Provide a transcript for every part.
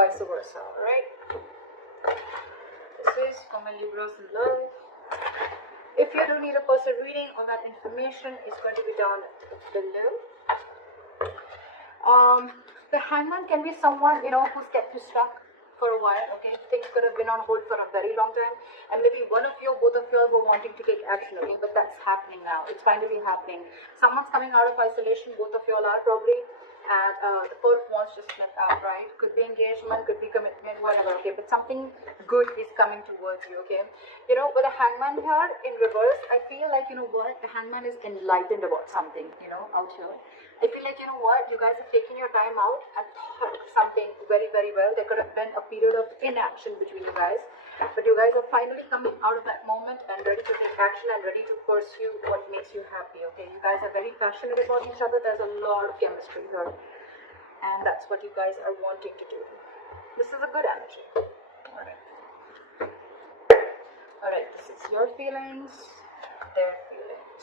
vice versa, alright? This is for my Libras in love. If you do need a personal reading, all that information is going to be down below. The Hangman can be someone, who's kept you stuck for a while, okay? Things could have been on hold for a very long time, and maybe one of you or both of you were wanting to take action, okay? But that's happening now. It's finally happening. Someone's coming out of isolation, both of you all are probably, and the Four of Wands just went out, right? Could be engagement, could be commitment, whatever, okay? But something good is coming towards you, okay? With the Hangman here in reverse, I feel like, the Hangman is enlightened about something, out here. I feel like, you guys are taking your time out and thought something very, very well. There could have been a period of inaction between you guys, but you guys are finally coming out of that moment and ready to take action and ready to pursue what makes you happy, okay? You guys are very passionate about each other. There's a lot of chemistry here, and that's what you guys are wanting to do. This is a good energy. Alright, this is your feelings, their feelings.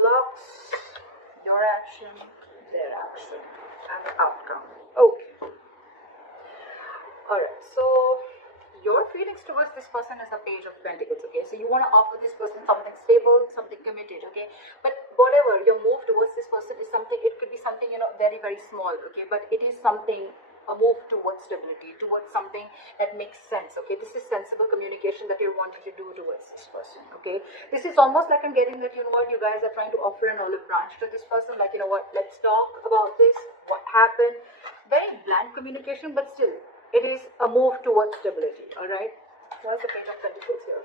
Blocks, your action, their action, and the outcome. Okay. Alright, so your feelings towards this person is a Page of Pentacles, okay? So you want to offer this person something stable, something committed, okay? But whatever your move towards this person is something, it could be something, very, very small, okay? But it is something, a move towards stability, towards something that makes sense, okay? This is sensible communication that you're wanting to do towards this person, okay? This is almost like I'm getting that, you guys are trying to offer an olive branch to this person, like, let's talk about this, what happened. Very bland communication, but still, it is a move towards stability, alright? Where's the Page of Pentacles here?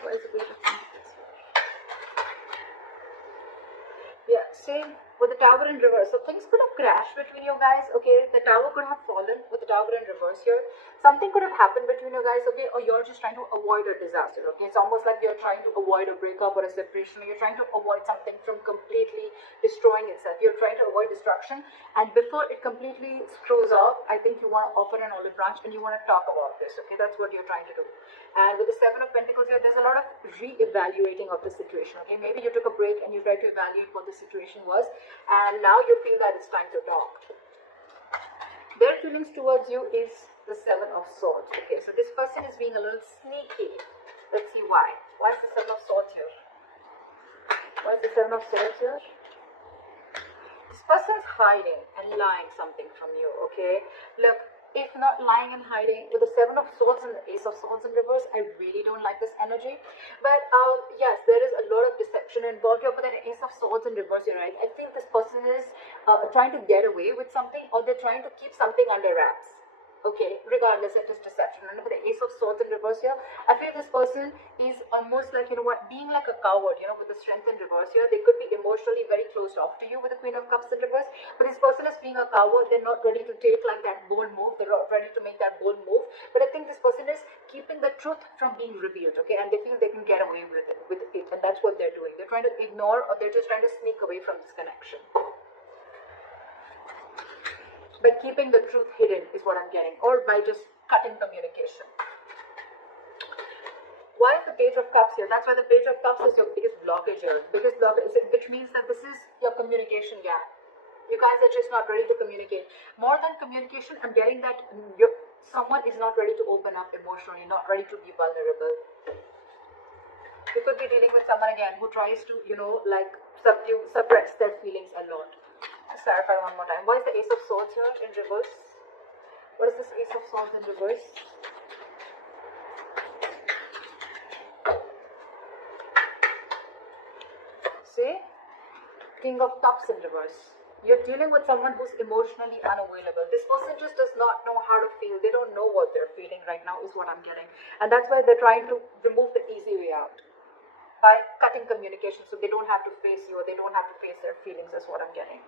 Where's the Page of Pentacles? Yeah, same with the Tower in reverse. So things could have crashed between you guys, okay? The Tower could have fallen with the Tower in reverse here. Something could have happened between you guys, okay? Or you're just trying to avoid a disaster, okay? It's almost like you're trying to avoid a breakup or a separation. Or you're trying to avoid something from completely destroying itself. You're trying to avoid destruction. And before it completely screws off, I think you want to offer an olive branch and you want to talk about this, okay? That's what you're trying to do. And with the Seven of Pentacles here, there's a lot of re-evaluating of the situation, okay? Maybe you took a break and you tried to evaluate what the situation was, and now you feel that it's time to talk. Their feelings towards you is the Seven of Swords, okay? So this person is being a little sneaky. Let's see why. Why is the Seven of Swords here? Why is the Seven of Swords here? This person's hiding and lying something from you, okay? Look, if not lying and hiding, with the Seven of Swords and the Ace of Swords in reverse, I really don't like this energy. But yes, there is a lot of deception involved here. But the Ace of Swords in reverse, you're right. I think this person is trying to get away with something, or they're trying to keep something under wraps. Okay, regardless, it is deception. And with the Ace of Swords in reverse here, I feel this person is almost like, being like a coward, with the Strength in reverse here. They could be emotionally very closed off to you with the Queen of Cups in reverse, but this person is being a coward. They're not ready to take like that bold move. They're not ready to make that bold move. But I think this person is keeping the truth from being revealed, okay? And they feel they can get away with it, and that's what they're doing. They're trying to ignore, or they're just trying to sneak away from this connection. By keeping the truth hidden is what I'm getting, or by just cutting communication. Why is the Page of Cups here? That's why the Page of Cups is your biggest blockage here. Biggest blockage, which means that this is your communication gap. You guys are just not ready to communicate. More than communication, I'm getting that someone is not ready to open up emotionally, not ready to be vulnerable. You could be dealing with someone again who tries to, suppress their feelings a lot. Let's clarify one more time. Why is the Ace of Swords here in reverse? What is this Ace of Swords in reverse? See? King of Cups in reverse. You're dealing with someone who's emotionally unavailable. This person just does not know how to feel. They don't know what they're feeling right now is what I'm getting. And that's why they're trying to remove the easy way out by cutting communication, so they don't have to face you, or they don't have to face their feelings, is what I'm getting.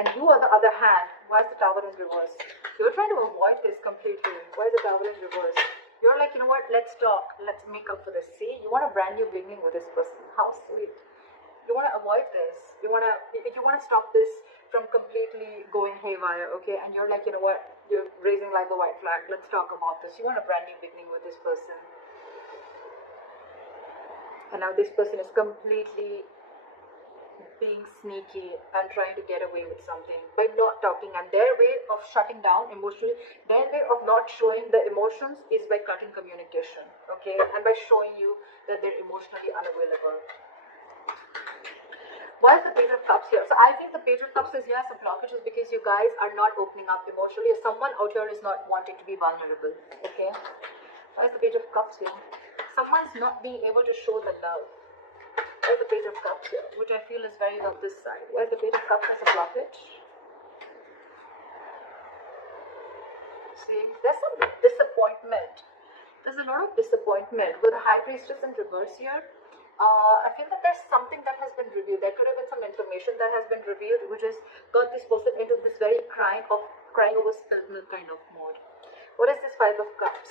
And you, on the other hand, why is the Tower in reverse? You're trying to avoid this completely. Why is the Tower in reverse? You're like, what, let's talk, let's make up for this. See, you want a brand new beginning with this person. How sweet. You want to avoid this. You want to stop this from completely going haywire, okay? And you're like, what, you're raising like a white flag. Let's talk about this. You want a brand new beginning with this person. And now this person is completely being sneaky and trying to get away with something by not talking, and their way of shutting down emotionally, their way of not showing the emotions is by cutting communication, okay, and by showing you that they're emotionally unavailable. Why is the Page of Cups here? So I think the Page of Cups is, yes, a blockage is because you guys are not opening up emotionally. Someone out here is not wanting to be vulnerable, okay? Why is the Page of Cups here? Someone's not being able to show the love. Why is the Page of Cups here? Which I feel is very on this side. Why is the Page of Cups as a blockage? See, there's some disappointment. There's a lot of disappointment with the High Priestess in reverse here. I feel that there's something that has been revealed. There could have been some information that has been revealed, which has got this person into this very crying over spilled milk kind of mode. What is this Five of Cups?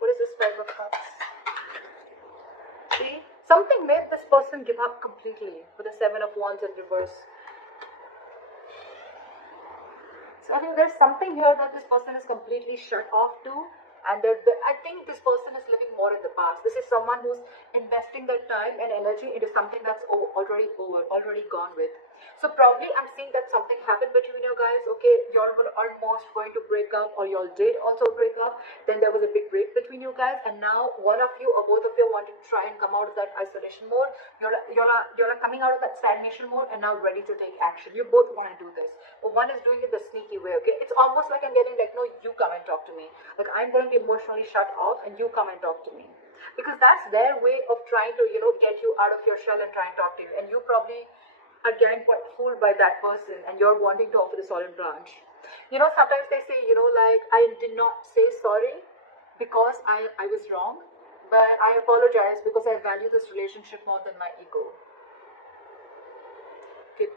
What is this Five of Cups? See, something made this person give up completely with the Seven of Wands in reverse. So I think there's something here that this person is completely shut off to. And I think this person is living more in the past. This is someone who's investing their time and energy into something that's already over, already gone with. So probably I'm seeing that something happened between you guys. Okay, y'all were almost going to break up, or y'all did also break up. Then there was a big break between you guys, and now one of you or both of you wanted to try and come out of that isolation mode. Y'all are coming out of that stagnation mode and now ready to take action. You both want to do this, but one is doing it the sneaky way. Okay, it's almost like I'm getting like, no, you come and talk to me. Like I'm going to be emotionally shut off, and you come and talk to me, because that's their way of trying to get you out of your shell and try and talk to you. And you probably are getting quite fooled by that person, and you're wanting to offer the solid branch. Sometimes they say, like, I did not say sorry because I was wrong, but I apologize because I value this relationship more than my ego. Okay.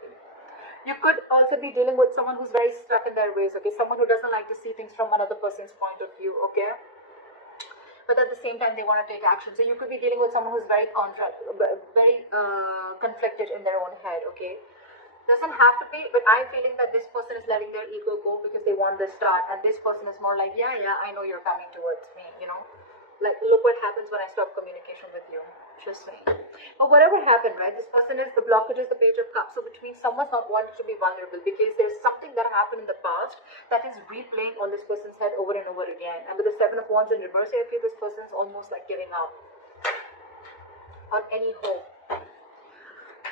You could also be dealing with someone who's very stuck in their ways, okay? Someone who doesn't like to see things from another person's point of view, okay? But at the same time, they want to take action. So you could be dealing with someone who's very conflicted in their own head, okay? Doesn't have to be, but I'm feeling that this person is letting their ego go because they want this start, and this person is more like, yeah, I know you're coming towards me, like, look what happens when I stop communication with you. Just saying. But whatever happened, right, this person is, the blockage is the Page of Cups, so which means someone's not wanting to be vulnerable because there's something that happened in the past that is replaying on this person's head over and over again. And with the Seven of Wands in reverse, I feel this person is almost like giving up on any hope.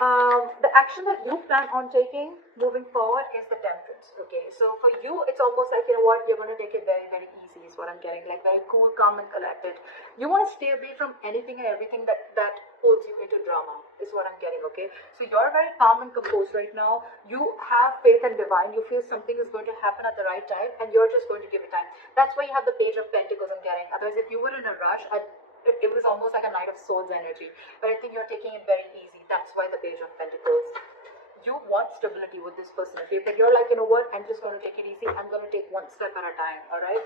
The action that you plan on taking moving forward is the Temperance, okay? So for you, it's almost like, what, you're going to take it very, very easy is what I'm getting, like very cool, calm and collected. You want to stay away from anything and everything that pulls you into drama is what I'm getting, okay? So you're very calm and composed right now. You have faith in divine. You feel something is going to happen at the right time, and you're just going to give it time. That's why you have the Page of Pentacles I'm getting. Otherwise, if you were in a rush, it was almost like a Knight of Swords energy. But I think you're taking it very easy. That's why the Page of Pentacles. You want stability with this person. Okay? But you're like, what? I'm just going to take it easy. I'm going to take one step at a time. Alright?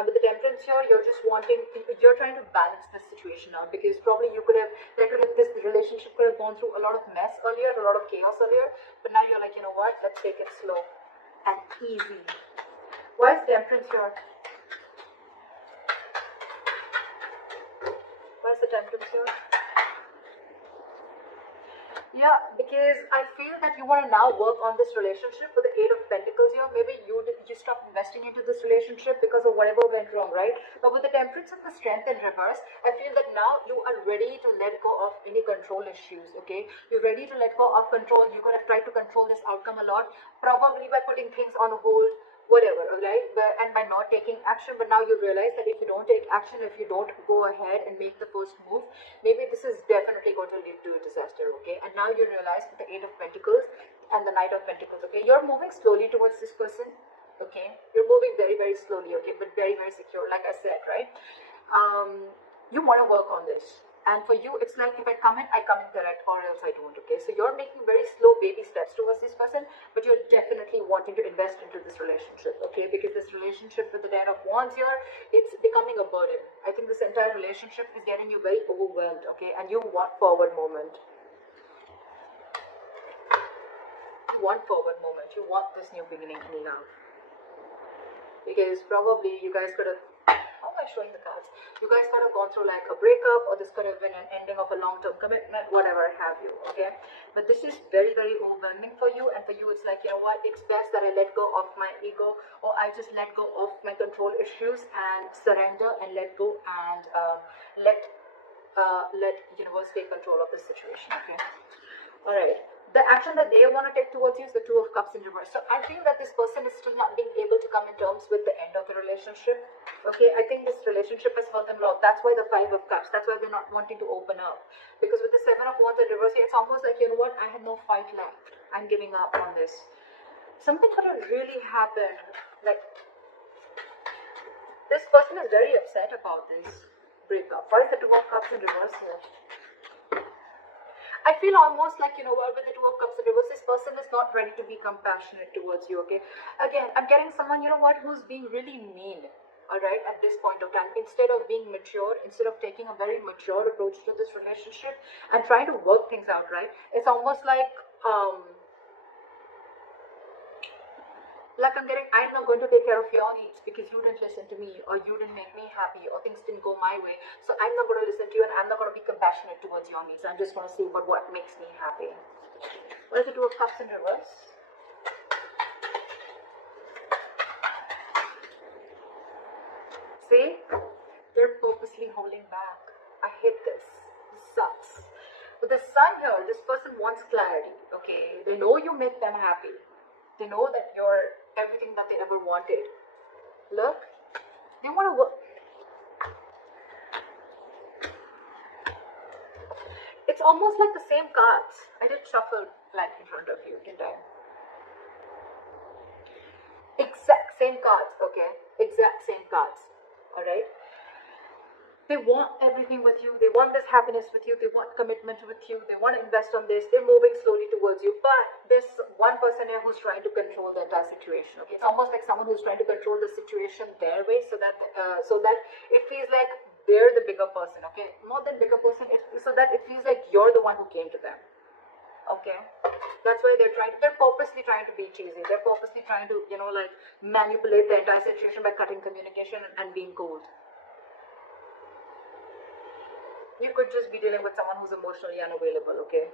And with the Temperance here, you're trying to balance this situation now, because probably this relationship could have gone through a lot of mess earlier, a lot of chaos earlier. But now you're like, what? Let's take it slow and easy. Why is Temperance here? Why is the Temperance here? Yeah, because I feel that you want to now work on this relationship with the Eight of Pentacles here. Maybe you stopped investing into this relationship because of whatever went wrong, right? But with the Temperance and the Strength in reverse, I feel that now you are ready to let go of any control issues, okay? You're ready to let go of control. You're going to try to control this outcome a lot, probably by putting things on hold, whatever, right? And by not taking action. But now you realize that if you don't take action, if you don't go ahead and make the first move, maybe this is definitely going to lead to a disaster, okay? And now you realize with the Eight of Pentacles and the Knight of Pentacles, okay, you're moving slowly towards this person, okay? You're moving very, very slowly, okay, but very, very secure, like I said, right? You want to work on this. And for you, it's like, if I come in correct, or else I don't, okay? So you're making very slow baby steps towards this person, but you're definitely wanting to invest into this relationship, okay? Because this relationship with the Ten of Wands here, it's becoming a burden. I think this entire relationship is getting you very overwhelmed, okay? And you want forward movement. You want forward movement. You want this new beginning in love. Because probably you guys could have... How am I showing the cards. You guys could have gone through like a breakup, or this could have been an ending of a long-term commitment, whatever have you, okay? But this is very, very overwhelming for you, and for you it's like, you know what, it's best that I let go of my ego, or I just let go of my control issues and surrender and let go, and let universe take control of the situation, okay? All right. The action that they want to take towards you is the Two of Cups in reverse. So I feel that this person is still not being able to come in terms with the end of the relationship. Okay, I think this relationship has hurt them a lot. That's why the Five of Cups. That's why they're not wanting to open up. Because with the Seven of Wands in reverse, it's almost like, you know what, I have no fight left. I'm giving up on this. Something could have really happened. Like, this person is very upset about this breakup. Why is the Two of Cups in reverse here? I feel almost like, you know what, with the Two of Cups in reverse, this person is not ready to be compassionate towards you, okay? Again, I'm getting someone, you know what, who's being really mean, all right, at this point of time. Instead of being mature, instead of taking a very mature approach to this relationship and trying to work things out, right? It's almost like I'm getting, I'm not going to take care of your needs because you didn't listen to me, or you didn't make me happy, or things didn't go my way. So I'm not going to listen to you, and I'm not going to be compassionate towards your needs. I'm just going to see about what makes me happy. What is the Two of Cups in reverse? See? They're purposely holding back. I hate this. This sucks. With the Sun here, this person wants clarity, okay? They know you make them happy. They know that you're everything that they ever wanted. Look, they want to work. It's almost like the same cards. I did shuffle like in front of you, didn't I? Exact same cards, okay? Exact same cards. Alright? They want everything with you. They want this happiness with you. They want commitment with you. They want to invest on this. They're moving slowly towards you. But there's one person here who's trying to control the entire situation. Okay, it's almost like someone who's trying to control the situation their way, so that it feels like they're the bigger person. Okay, more than bigger person, so that it feels like you're the one who came to them. Okay, that's why they're purposely trying to be cheesy. They're purposely trying to, you know, like manipulate the entire situation by cutting communication and being cold. You could just be dealing with someone who's emotionally unavailable, okay?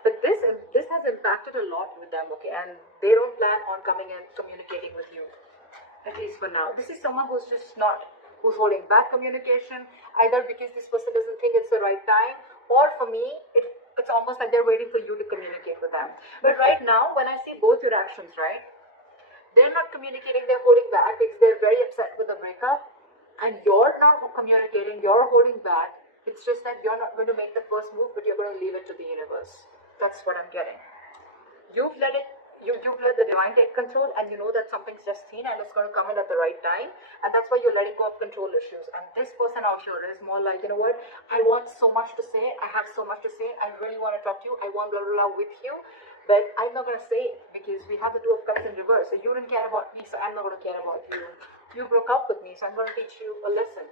But this has impacted a lot with them, okay? And they don't plan on coming and communicating with you, at least for now. This is someone who's just not, who's holding back communication, either because this person doesn't think it's the right time, or for me, it's almost like they're waiting for you to communicate with them. But right now, when I see both your actions, right? They're not communicating, they're holding back because they're very upset with the breakup, and you're not communicating, you're holding back. It's just that you're not going to make the first move, but you're going to leave it to the universe. That's what I'm getting. You've let the divine take control, and you know that something's just seen and it's going to come in at the right time, and that's why you're letting go of control issues. And this person out here is more like, you know what, I want so much to say, I have so much to say, I really want to talk to you, I want blah blah blah with you, but I'm not going to say it because we have the Two of Cups in reverse. So you didn't care about me, so I'm not going to care about you. You broke up with me, so I'm going to teach you a lesson.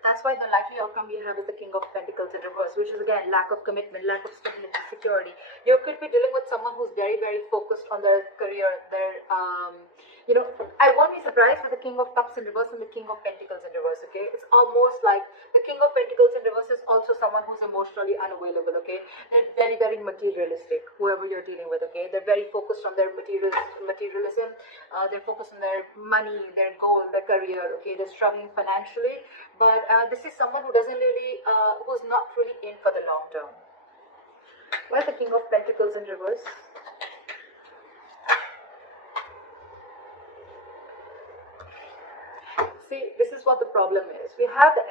That's why the likely outcome we have is the King of Pentacles in reverse, which is again lack of commitment, lack of stability, security. You could be dealing with someone who's very, very focused on their career, their you know, I won't be surprised with the King of Cups in reverse and the King of Pentacles in reverse, okay? It's almost like the King of Pentacles in reverse is also someone who's emotionally unavailable, okay? They're very, very materialistic, whoever you're dealing with, okay? They're very focused on their materialism. They're focused on their money, their goal, their career, okay? They're struggling financially, but this is someone who doesn't really, who's not really in for the long term. Why is the King of Pentacles in reverse? See, this is what the problem is. We have the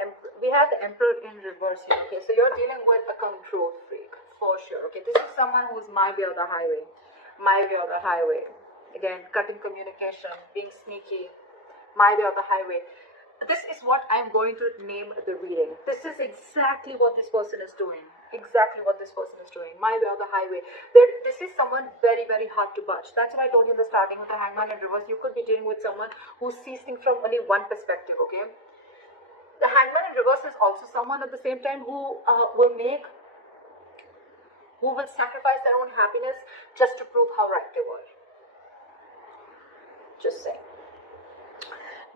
Emperor in reverse here, okay? So you're dealing with a control freak, for sure, okay? This is someone who's my way or the highway. My way or the highway. Again, cutting communication, being sneaky, my way or the highway. This is what I'm going to name the reading. This is exactly what this person is doing. Exactly what this person is doing. My way or the highway. This is someone very, very hard to budge. That's what I told you in the starting with the Hangman in reverse. You could be dealing with someone who sees things from only one perspective, okay? The Hangman in reverse is also someone at the same time who will sacrifice their own happiness just to prove how right they were. Just saying.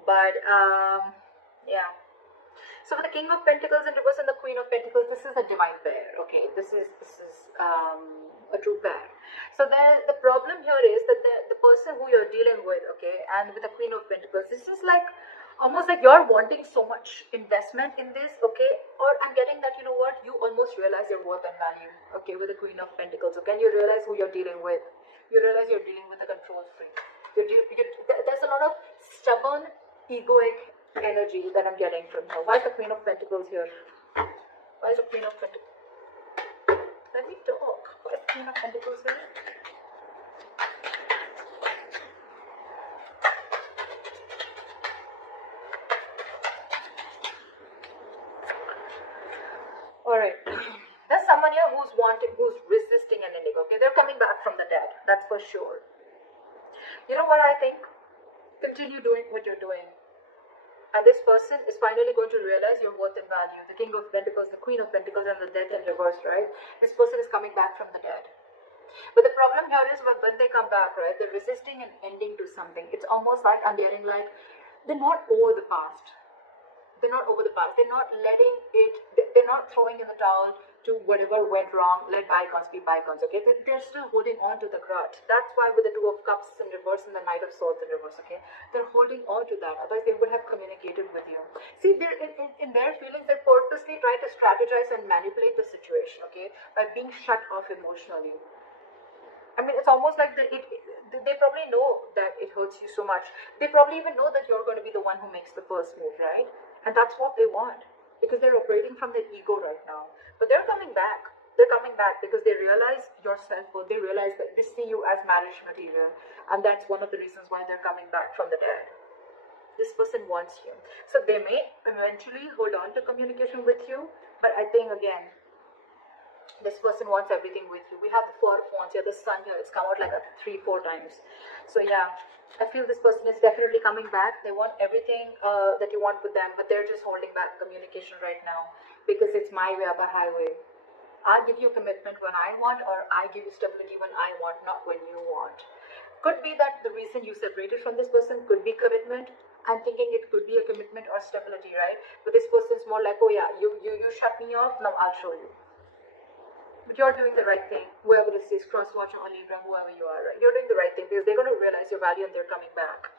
But Yeah. So for the King of Pentacles in reverse and the Queen of Pentacles, this is a divine pair. Okay, this is a true pair. So the problem here is that the person who you're dealing with, okay, and with the Queen of Pentacles, this is like almost like you're wanting so much investment in this, okay, or I'm getting that, you know what, you almost realize your worth and value, okay, with the Queen of Pentacles, okay, and you realize who you're dealing with. You realize you're dealing with a control freak. There's a lot of stubborn, egoic energy that I'm getting from her. Why is the Queen of Pentacles here? Why is the Queen of Pentacles? Let me talk. Why is the Queen of Pentacles here? Alright. There's someone here who's resisting an ending, okay? They're coming back from the dead. That's for sure. You know what I think? Continue doing what you're doing. And this person is finally going to realize your worth and value. The King of Pentacles, the Queen of Pentacles, and the Death in reverse, right? This person is coming back from the dead. But the problem here is when they come back, right, they're resisting an ending to something. It's almost like I'm getting like, they're not over the past. They're not over the past. They're not letting it, they're not throwing in the towel to whatever went wrong. Let bygones be bygones, okay? They're still holding on to the grudge. That's why with the Two of Cups in reverse and the Knight of Swords in reverse, okay? They're holding on to that. Otherwise, they would have communicated with you. See, they're in their feelings, they purposely try to strategize and manipulate the situation, okay? By being shut off emotionally. I mean, it's almost like they probably know that it hurts you so much. They probably even know that you're going to be the one who makes the first move, right? And that's what they want because they're operating from their ego right now. But they're coming back. They're coming back because they realize your self-worth. They realize that they see you as marriage material. And that's one of the reasons why they're coming back from the dead. This person wants you. So they may eventually hold on to communication with you. But I think, again, this person wants everything with you. We have the Four of Wands here, the Sun here. It's come out like 3-4 times. So yeah, I feel this person is definitely coming back. They want everything that you want with them, but they're just holding back communication right now because it's my way or the highway. I give you commitment when I want, or I give you stability when I want, not when you want. Could be that the reason you separated from this person could be commitment. I'm thinking it could be a commitment or stability, right? But this person's more like, oh yeah, you shut me off, now I'll show you. But you're doing the right thing, whoever this is, cross watcher or Libra, whoever you are, right? You're doing the right thing because they're going to realize your value and they're coming back.